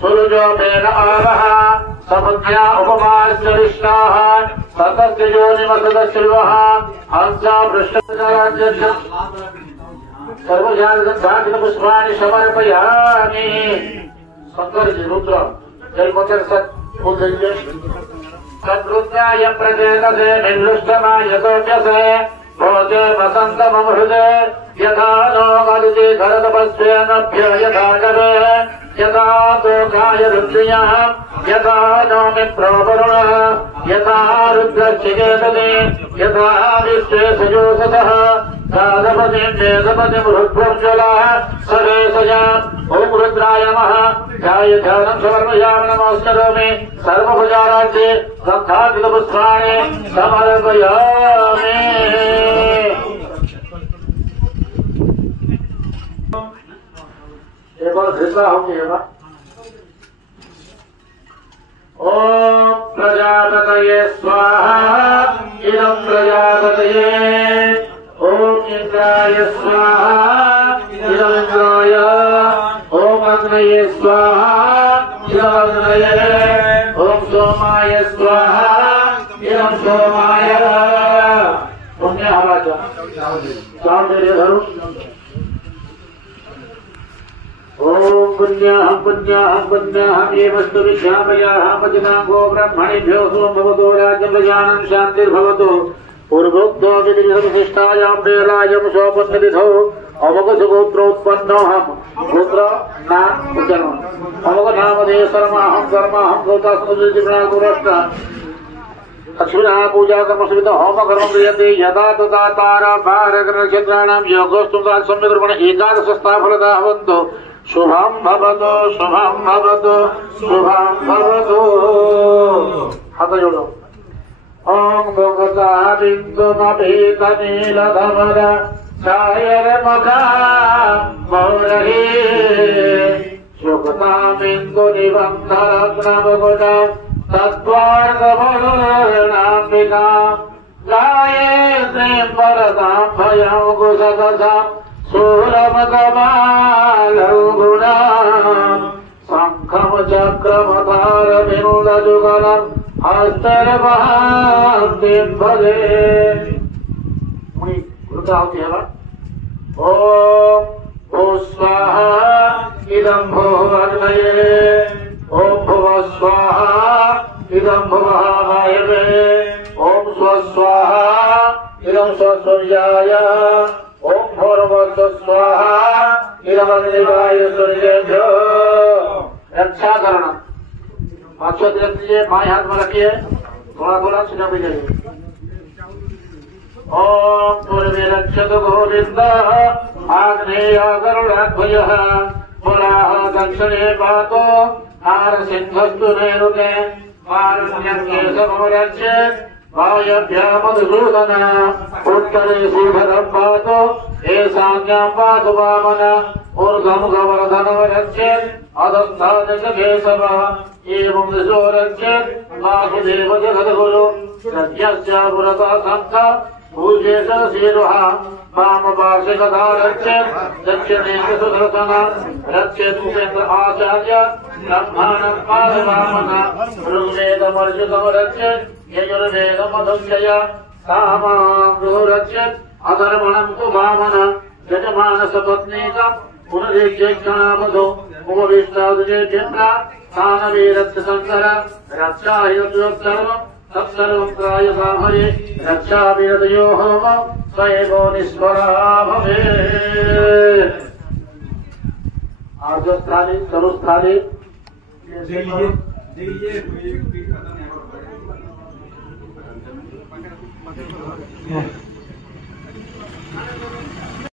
सूर्योपेन आवः समुद्या उपमाश्चरिष्टाः ततस्य योनिमसदशिल्वः हंसा पृष्ठराज्यस्य सर्वजातक पुष्पाणि समर्पयामि। शंकर जी रुद्र जलपतर सत फूल देंगे। सद्रुद्राय प्रचेतसे निर्लुष्टमाय सोप्यसे भवते वसन्तममृते यथा नो गलति धरतपस्वेनभ्य यथा गवे यथा तोकाय रुद्रियः यथा नो मित्रोवरुणः यथा रुद्रश्चिकेतने यथा विश्वे सजोषसः साधपतिं वेदपतिं रुद्रोज्ज्वलः सरेशयाम् ॐ रुद्राय नमः ध्याय ध्यानं समर्पयामि नमस्करोमि सर्वभुजाराध्ये गन्धाधिकपुष्पाणि समर्पयामि। एक बार घृता होंगे ओम प्रजापतये स्वाहा इदं प्रजापतये ओम इंद्राय स्वाहा इदं इंद्राय ओम अग्नये स्वाहा इदं अग्नये ओम सोमाय स्वाहा इदं सोमाय। पुण्य हवाचा चाव मेरे धरो ओम पुण्याहं पुण्याहं पुण्याहं ये वस्तु विद्यामयाहं वचनांगो ब्रह्मणेभ्यो सोम भवतो राज्यं प्रजानं शान्तिर्भवतु। पूर्वोक्तो विधिविशिष्टायां वेलायं स्वपत्निधौ अवगसगोत्रोत्पन्नोऽहं गोत्र नाम उच्चारण अवगनामधेय शर्माहं कर्माहं गौतास्मृतिप्राकुरष्ट अक्षुणः पूजा कर्म सुविध होम कर्म क्रियते यदा तदा तारा भारत नक्षत्राणां योगस्तु सम्यग्रमण एकादश स्थाफलदा भवन्तु। शुभं भवतु शुभं भवतु शुभं भवतु। हाथ जोड़ो। ओम भगवता बिंदुमभीतनीलधवल छायरमखा मौरही शुभतामिन्दुनिबन्धरत्नमकुटा तद्वार्गमूर्णाम्बिका गायत्रीं वरदां भयं कुशदसां शूलमकमालगुणा शङ्खं चक्रमतारविन्दजुगलं हस्तर्वहान्तिं भजे। वृताहुति है ओम भू स्वाहा इदं भूः अग्नये ओम भुवः स्वाहा इदं भुवः वायवे ओम स्व स्वाहा इदं स्वसूर्याय ओम भूर्भुवः स्वाहा इदं अग्निवाय सूर्येभ्यो। रक्षा करना अक्षत रख लीजिए बाएं हाथ में रखिए थोड़ा थोड़ा सीधा भी जाइए। ओम पूर्वे रक्षतु गोविन्दः आग्नेय गरुडाध्वजः पुराः दक्षिणे पातो नारसिंहस्तु नैऋते पारस्यं केशवो रक्षेत् वायव्यां मधुसूदन उत्तरे श्रीधरं पातो ईशान्यां पातु वामन ऊर्ध्वं गवर्धनं रक्षेत् अधस्तादश केशव एवं दिशो रक्षेत् वासुदेव जगद्गुरु यज्ञस्य पुरतः शङ्ख पूजेश शिरोः वामपार्श्वे गदा रक्षेत् दक्षिणे सुदर्शन रक्षेत् उपेन्द्र आचार्य ब्रह्माणं पादवामन ऋग्वेदमर्जुनं रक्षेत् यजुर्वेदमधुव्यय सामां रक्षेत् अधर्मणं तु वामन यजमानसपत्नीकं पुनरीक्षणामधो उपविष्टादुजेभ्यन्द्र स्थानवीरस्य शङ्कर रक्षायुत्सर्वं तत्सर्वं त्रायसामये रक्षाभिरतयो होम स एव निष्फला भवेत्। आर्जस्थाने चतुस्थाने